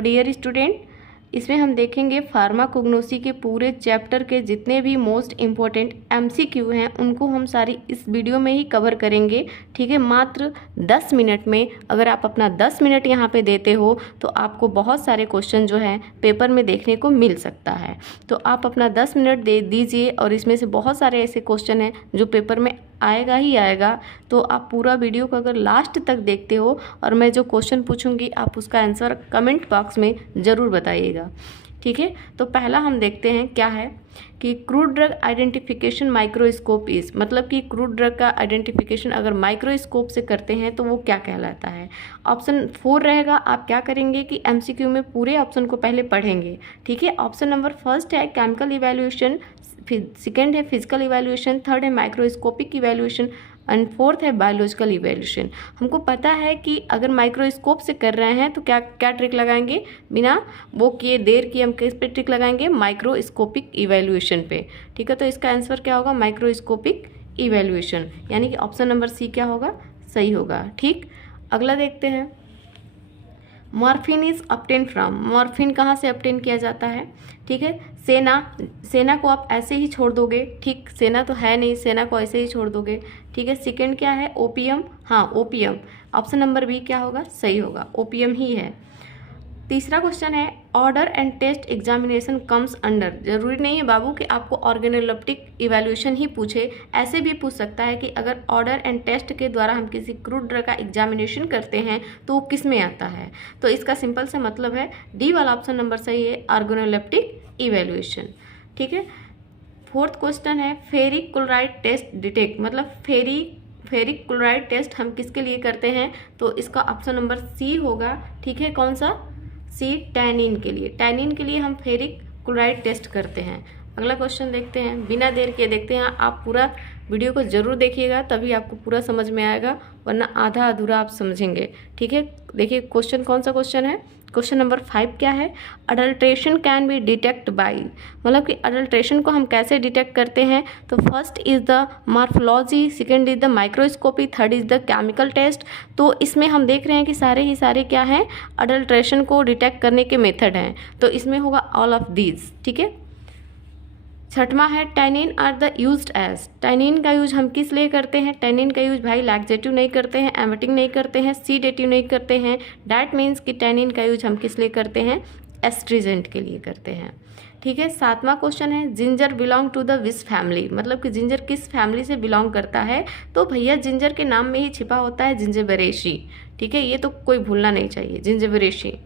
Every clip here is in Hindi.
तो डियर स्टूडेंट, इसमें हम देखेंगे फार्माकोग्नोसी के पूरे चैप्टर के जितने भी मोस्ट इम्पोर्टेंट एमसीक्यू हैं उनको हम सारी इस वीडियो में ही कवर करेंगे। ठीक है, मात्र 10 मिनट में अगर आप अपना 10 मिनट यहाँ पे देते हो तो आपको बहुत सारे क्वेश्चन जो हैं पेपर में देखने को मिल सकता है। तो आप अपना 10 मिनट दे दीजिए और इसमें से बहुत सारे ऐसे क्वेश्चन हैं जो पेपर में आएगा ही आएगा। तो आप पूरा वीडियो को अगर लास्ट तक देखते हो और मैं जो क्वेश्चन पूछूंगी आप उसका आंसर कमेंट बॉक्स में ज़रूर बताइएगा। ठीक है, तो पहला हम देखते हैं क्या है कि crude drug identification microscope is, मतलब कि क्रूड ड्रग का आइडेंटिफिकेशन अगर माइक्रोस्कोप से करते हैं तो वो क्या कहलाता है। ऑप्शन 4 रहेगा। आप क्या करेंगे कि एमसीक्यू में पूरे ऑप्शन को पहले पढ़ेंगे। ठीक है, ऑप्शन नंबर फर्स्ट है केमिकल इवैल्यूएशन, सेकेंड है फिजिकल इवैल्यूएशन, थर्ड है माइक्रोस्कोपिक इवैल्यूएशन एंड फोर्थ है बायोलॉजिकल इवैल्यूएशन। हमको पता है कि अगर माइक्रोस्कोप से कर रहे हैं तो क्या क्या ट्रिक लगाएंगे, बिना वो किए देर किए हम किस पे ट्रिक लगाएंगे, माइक्रोस्कोपिक इवैल्यूएशन पे। ठीक है, तो इसका आंसर क्या होगा, माइक्रोस्कोपिक इवैल्यूएशन, यानी कि ऑप्शन नंबर सी क्या होगा, सही होगा। ठीक, अगला देखते हैं। Morphine is obtain from, morphine कहाँ से ऑब्टेन किया जाता है। ठीक है, सेना को आप ऐसे ही छोड़ दोगे। ठीक, सेना तो है नहीं, सेना को ऐसे ही छोड़ दोगे। ठीक है, सेकंड क्या है, ओपीएम, हाँ ओपीएम, ऑप्शन नंबर बी क्या होगा, सही होगा, ओपीएम ही है। तीसरा क्वेश्चन है order and test examination comes under, जरूरी नहीं है बाबू कि आपको ऑर्गेनोलेप्टिक इवैल्यूएशन ही पूछे, ऐसे भी पूछ सकता है कि अगर ऑर्डर एंड टेस्ट के द्वारा हम किसी क्रूड ड्रग का एग्जामिनेशन करते हैं तो वो किस में आता है। तो इसका सिंपल सा मतलब है डी वाला ऑप्शन नंबर सही है, ऑर्गेनोलेप्टिक इवैल्यूएशन। ठीक है, फोर्थ क्वेश्चन है फेरिक क्लोराइड टेस्ट डिटेक्ट, मतलब फेरिक क्लोराइड टेस्ट हम किसके लिए करते हैं, तो इसका ऑप्शन नंबर सी होगा। ठीक है, कौन सा, सी, टैनिन के लिए, टैनिन के लिए हम फेरिक क्लोराइड टेस्ट करते हैं। अगला क्वेश्चन देखते हैं, बिना देर के देखते हैं। आप पूरा वीडियो को जरूर देखिएगा तभी आपको पूरा समझ में आएगा, वरना आधा अधूरा आप समझेंगे। ठीक है, देखिए क्वेश्चन कौन सा क्वेश्चन है, क्वेश्चन नंबर 5 क्या है, adulteration can be detect by, मतलब कि अडल्ट्रेशन को हम कैसे डिटेक्ट करते हैं। तो first is the morphology, second is the microscopy, third is the chemical test. तो इसमें हम देख रहे हैं कि सारे ही सारे क्या हैं, अडल्ट्रेशन को डिटेक्ट करने के मेथड हैं, तो इसमें होगा ऑल ऑफ दीज। ठीक है, छठवां है tannin are the used as, tannin का यूज हम किस लिए करते हैं, टैनिन का यूज भाई लैक्सेटिव नहीं करते हैं, एमिटिंग नहीं करते हैं, सीडेटिव नहीं करते हैं, डैट मीन्स कि टैनिन का यूज हम किस लिए करते हैं, एस्ट्रीजेंट के लिए करते हैं। ठीक है, सातवां क्वेश्चन है ginger belong to the which family, मतलब कि जिंजर किस फैमिली से बिलोंग करता है। तो भैया जिंजर के नाम में ही छिपा होता है जिंजरबेरेसी। ठीक है, ये तो कोई भूलना नहीं चाहिए, जिंजरबेरेसी।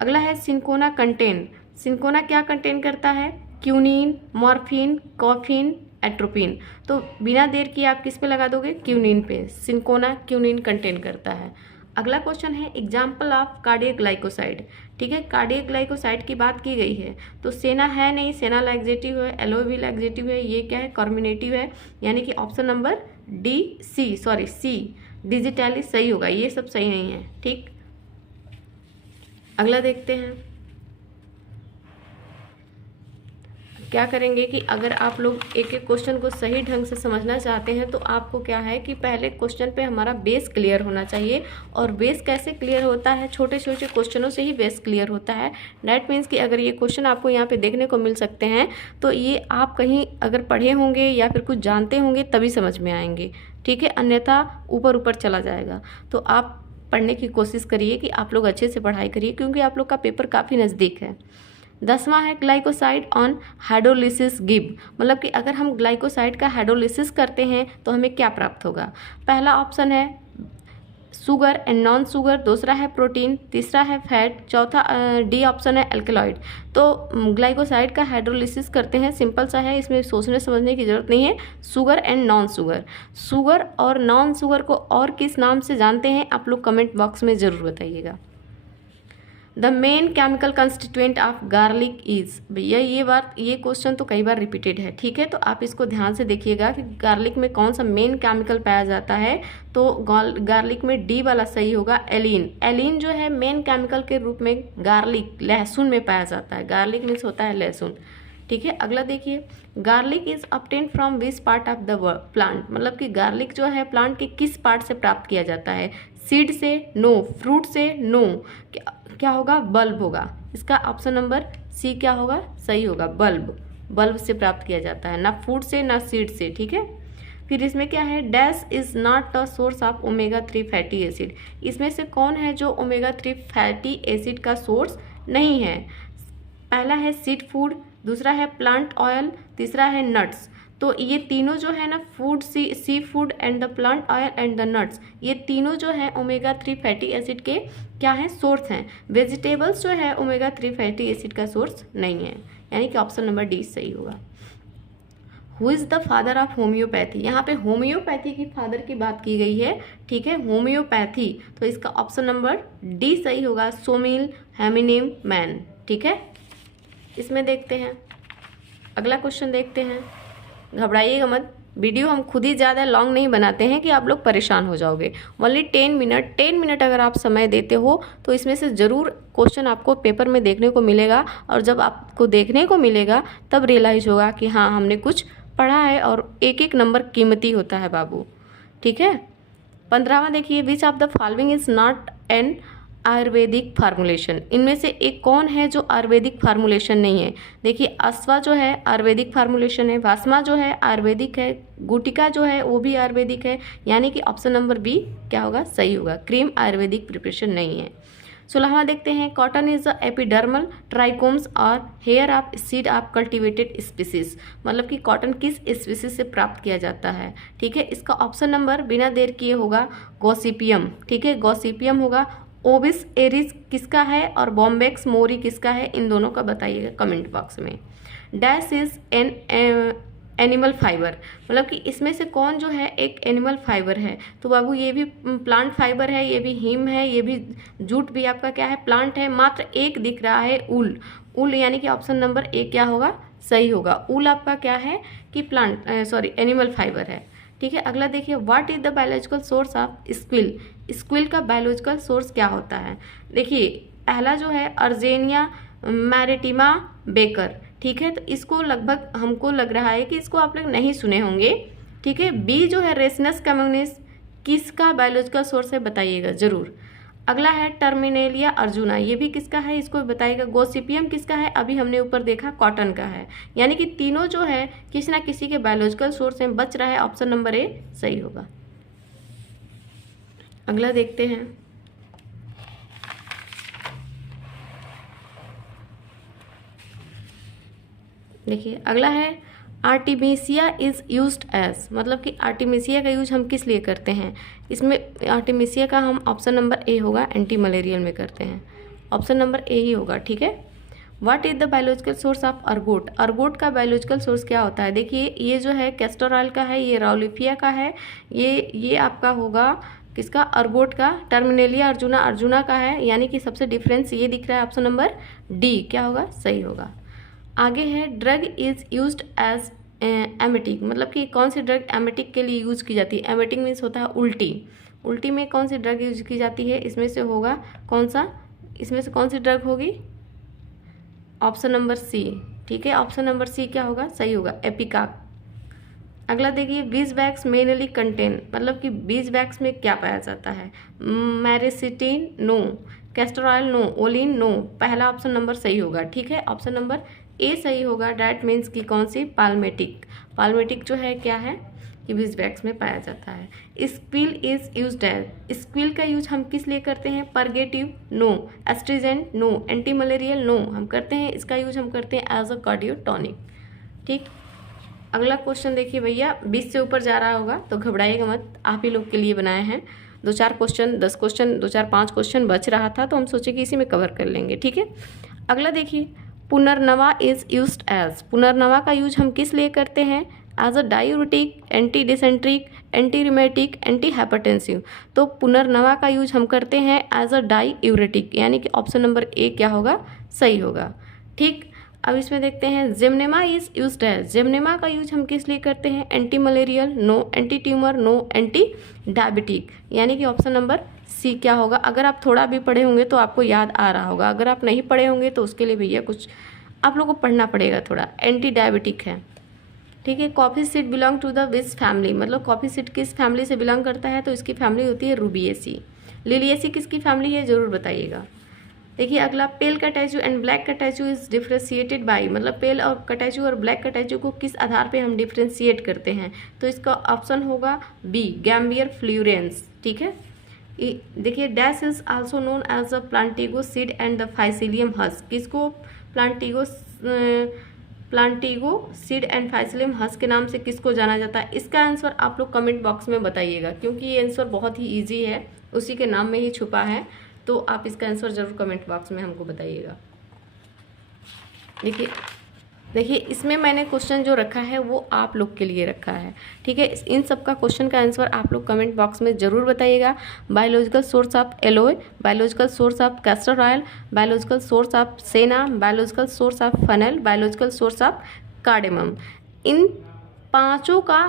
अगला है सिंकोना कंटेन, सिंकोना क्या कंटेन करता है, क्यूनिन, मॉर्फिन, कॉफिन, एट्रोपिन। तो बिना देर किए आप किस पे लगा दोगे, क्यूनिन पे, सिंकोना क्यूनिन कंटेन करता है। अगला क्वेश्चन है एग्जाम्पल ऑफ कार्डियक ग्लाइकोसाइड। ठीक है, कार्डियक ग्लाइकोसाइड की बात की गई है तो सेना है नहीं, सेना लैक्सेटिव है, एलोवी लैक्सेटिव है, ये क्या है, कार्मिनेटिव है, यानी कि ऑप्शन नंबर सी डिजिटैलिस सही होगा, ये सब सही नहीं है। ठीक, अगला देखते हैं। क्या करेंगे कि अगर आप लोग एक एक क्वेश्चन को सही ढंग से समझना चाहते हैं तो आपको क्या है कि पहले क्वेश्चन पे हमारा बेस क्लियर होना चाहिए। और बेस कैसे क्लियर होता है, छोटे छोटे क्वेश्चनों से ही बेस क्लियर होता है। डैट मीन्स कि अगर ये क्वेश्चन आपको यहाँ पे देखने को मिल सकते हैं तो ये आप कहीं अगर पढ़े होंगे या फिर कुछ जानते होंगे तभी समझ में आएंगे। ठीक है, अन्यथा ऊपर ऊपर चला जाएगा। तो आप पढ़ने की कोशिश करिए कि आप लोग अच्छे से पढ़ाई करिए, क्योंकि आप लोग का पेपर काफ़ी नज़दीक है। 10वां है ग्लाइकोसाइड ऑन हाइड्रोलिसिस गिव, मतलब कि अगर हम ग्लाइकोसाइड का हाइड्रोलिसिस करते हैं तो हमें क्या प्राप्त होगा। पहला ऑप्शन है शुगर एंड नॉन शुगर, दूसरा है प्रोटीन, तीसरा है फैट, चौथा डी ऑप्शन है एल्कलॉइड। तो ग्लाइकोसाइड का हाइड्रोलिसिस करते हैं, सिंपल सा है, इसमें सोचने समझने की जरूरत नहीं है। Sugar and non sugar, sugar और नॉन शुगर को और किस नाम से जानते हैं आप लोग कमेंट बॉक्स में ज़रूर बताइएगा। The main chemical constituent of garlic is, भैया ये क्वेश्चन तो कई बार रिपीटेड है। ठीक है, तो आप इसको ध्यान से देखिएगा कि गार्लिक में कौन सा मेन केमिकल पाया जाता है। तो गार्लिक में डी वाला सही होगा, एलिन। एलिन जो है मेन केमिकल के रूप में गार्लिक, लहसुन में पाया जाता है। गार्लिक मीन्स होता है लहसुन। ठीक है, अगला देखिए, garlic is obtain from which part of the plant, मतलब कि गार्लिक जो है प्लांट के किस पार्ट से प्राप्त किया जाता है। सीड से नो, फ्रूट से नो, क्या होगा? बल्ब होगा। इसका ऑप्शन नंबर सी क्या होगा? सही होगा, बल्ब। बल्ब से प्राप्त किया जाता है, ना फूड से ना सीड से, ठीक है। फिर इसमें क्या है? Dash is not a source of omega 3 fatty acid. इसमें से कौन है जो ओमेगा 3 फैटी एसिड का सोर्स नहीं है? पहला है सीड फूड, दूसरा है प्लांट ऑयल, तीसरा है नट्स। तो ये तीनों जो है ना, food, seafood and the plant oil and the nuts, ये तीनों जो है ओमेगा 3 फैटी एसिड के क्या है? सोर्स हैं। वेजिटेबल्स जो है ओमेगा 3 फैटी एसिड का सोर्स नहीं है, यानी कि ऑप्शन नंबर डी सही होगा। Who is the father of homeopathy? यहाँ पे होम्योपैथी की फादर की बात की गई है, ठीक है, होम्योपैथी, तो इसका ऑप्शन नंबर डी सही होगा, सोमिल हेमिनेम मैन, ठीक है। इसमें देखते हैं, अगला क्वेश्चन देखते हैं। घबराइएगा मत, वीडियो हम खुद ही ज़्यादा लॉन्ग नहीं बनाते हैं कि आप लोग परेशान हो जाओगे। ओनली 10 मिनट अगर आप समय देते हो तो इसमें से ज़रूर क्वेश्चन आपको पेपर में देखने को मिलेगा, और जब आपको देखने को मिलेगा तब रियलाइज़ होगा कि हाँ, हमने कुछ पढ़ा है, और एक एक नंबर कीमती होता है बाबू, ठीक है। 15वां देखिए, which of the following is not an Ayurvedic formulation? इनमें से एक कौन है जो आयुर्वेदिक फार्मूलेशन नहीं है? देखिए, अश्वा जो है आयुर्वेदिक फार्मूलेशन है, भास्मा जो है आयुर्वेदिक है, गुटिका जो है वो भी आयुर्वेदिक है, यानी कि ऑप्शन नंबर बी क्या होगा? सही होगा, क्रीम आयुर्वेदिक प्रिपरेशन नहीं है। 16वां देखते हैं, cotton is the epidermal trichomes और hair of seed of cultivated species. मतलब कि कॉटन किस स्पीसीज से प्राप्त किया जाता है, ठीक है। इसका ऑप्शन नंबर बिना देर किए होगा गॉसिपियम, ठीक है, गॉसिपियम होगा। ओबिस एरिस किसका है और बॉम्बेक्स मोरी किसका है? इन दोनों का बताइएगा कमेंट बॉक्स में। Dash is an animal fibre, मतलब कि इसमें से कौन जो है एक एनिमल फाइबर है? तो बाबू ये भी प्लांट फाइबर है, ये भी हिम है, ये भी जूट भी आपका क्या है? प्लांट है। मात्र एक दिख रहा है, ऊल। ऊल यानी कि ऑप्शन नंबर ए क्या होगा? सही होगा। ऊल आपका क्या है कि प्लांट, सॉरी, एनिमल फाइबर है, ठीक है। अगला देखिए, what is the biological source of squill? Squill का बायोलॉजिकल सोर्स क्या होता है? देखिए, पहला जो है अर्जेनिया मैरिटिमा बेकर, ठीक है, तो इसको लगभग हमको लग रहा है कि इसको आप लोग नहीं सुने होंगे, ठीक है। बी जो है रेसनस कम्युनिस, किसका बायोलॉजिकल सोर्स है? बताइएगा ज़रूर। अगला है टर्मिनेलिया अर्जुना, ये भी किसका है? इसको बताइएगा। गोसिपियम किसका है? अभी हमने ऊपर देखा कॉटन का है, यानी कि तीनों जो है किसी ना किसी के बायोलॉजिकल सोर्स में बच रहा है, ऑप्शन नंबर ए सही होगा। अगला देखते हैं, देखिए अगला है आर्टिमिसिया इज़ यूज्ड एज, मतलब कि आर्टिमिसिया का यूज हम किस लिए करते हैं? इसमें आर्टिमिसिया का हम ऑप्शन नंबर ए होगा, एंटी मलेरियल में करते हैं, ऑप्शन नंबर ए ही होगा, ठीक है। What is the biological source of ergot? Ergot का बायोलॉजिकल सोर्स क्या होता है? देखिए, ये जो है कैस्टर ऑयल का है, ये राउलिफिया का है, ये आपका होगा किसका? अर्गोट का। टर्मिनेलिया अर्जुना अर्जुना का है, यानी कि सबसे डिफरेंस ये दिख रहा है, ऑप्शन नंबर डी क्या होगा? सही होगा। आगे है drug is used as emetic, मतलब कि कौन सी ड्रग एमेटिक के लिए यूज की जाती है? एमेटिक मीन्स होता है उल्टी। उल्टी में कौन सी ड्रग यूज की जाती है? इसमें से होगा कौन सा? इसमें से कौन सी ड्रग होगी? ऑप्शन नंबर सी, ठीक है, ऑप्शन नंबर सी क्या होगा? सही होगा, एपिकाक। अगला देखिए, बीज वैक्स मेनली कंटेन, मतलब कि बीज वैक्स में क्या पाया जाता है? मैरिसिटिन no, castor oil no, olein no, पहला ऑप्शन नंबर सही होगा, ठीक है, ऑप्शन नंबर ए सही होगा। डैट मीन्स कि कौन सी? पाल्मेटिक। पाल्मेटिक जो है क्या है कि बीज वैक्स में पाया जाता है। Squill is used as, squill का यूज हम किस लिए करते हैं? Purgative no, astringent no, anti malarial no, हम करते हैं इसका यूज हम करते हैं एज अ कार्डियोटॉनिक, ठीक। अगला क्वेश्चन देखिए भैया, 20 से ऊपर जा रहा होगा तो घबराइएगा मत, आप ही लोग के लिए बनाए हैं। 2-4 क्वेश्चन, 10 क्वेश्चन, 2-4-5 क्वेश्चन बच रहा था तो हम सोचे कि इसी में कवर कर लेंगे, ठीक है। अगला देखिए, पुनर्नवा इज यूज्ड एज, पुनर्नवा का यूज हम किस लिए करते हैं? As a diuretic, anti dysenteric, anti rheumatic, anti hypertensive. तो पुनर्नवा का यूज हम करते हैं एज अ डायूरेटिक, यानी कि ऑप्शन नंबर ए क्या होगा? सही होगा, ठीक। अब इसमें देखते हैं, gymnema is used as, gymnema का यूज हम किस लिए करते हैं? Anti malarial no, anti tumour no, anti diabetic, यानी कि ऑप्शन नंबर सी क्या होगा? अगर आप थोड़ा भी पढ़े होंगे तो आपको याद आ रहा होगा, अगर आप नहीं पढ़े होंगे तो उसके लिए भैया कुछ आप लोगों को पढ़ना पड़ेगा थोड़ा। एंटी डायबिटिक है, ठीक है। Coffee seed belong to the which family, मतलब कॉफी सीड किस फैमिली से बिलोंग करता है? तो इसकी फैमिली होती है रूबिएसी, लिलिएसी किसकी फैमिली है, ज़रूर बताइएगा। देखिए अगला, pale catechu and black catechu is differentiated bye, मतलब पेल और कैटेचू और ब्लैक कैटेचू को किस आधार पे हम डिफ्रेंशिएट करते हैं, तो इसका ऑप्शन होगा बी, गैम्बियर फ्लोरेंस। ठीक है, देखिए dash is also known as a plantago seed and the psyllium husk, किसको plantago seed and psyllium husk के नाम से किसको जाना जाता है। इसका आंसर आप लोग कमेंट बॉक्स में बताइएगा, क्योंकि ये आंसर बहुत ही ईजी है, उसी के नाम में ही छुपा है, तो आप इसका आंसर ज़रूर कमेंट बॉक्स में हमको बताइएगा। देखिए इसमें मैंने क्वेश्चन जो रखा है वो आप लोग के लिए रखा है। ठीक है, इन सब का क्वेश्चन का आंसर आप लोग कमेंट बॉक्स में ज़रूर बताइएगा। Biological source of aloe, biological source of castor oil, biological source of senna, biological source of fennel, biological source of cardamom, इन पाँचों का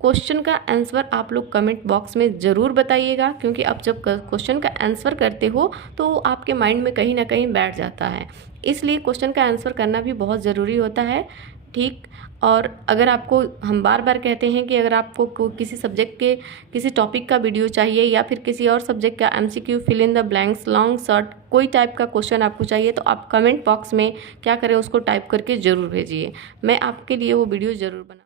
क्वेश्चन का आंसर आप लोग कमेंट बॉक्स में ज़रूर बताइएगा, क्योंकि अब जब क्वेश्चन का आंसर करते हो तो वो आपके माइंड में कहीं ना कहीं बैठ जाता है, इसलिए क्वेश्चन का आंसर करना भी बहुत ज़रूरी होता है। ठीक, और अगर आपको, हम बार बार कहते हैं कि अगर आपको किसी सब्जेक्ट के किसी टॉपिक का वीडियो चाहिए या फिर किसी और सब्जेक्ट का MCQ, fill in the blanks, long short, कोई टाइप का क्वेश्चन आपको चाहिए तो आप कमेंट बॉक्स में क्या करें, उसको टाइप करके ज़रूर भेजिए, मैं आपके लिए वो वीडियो ज़रूर बना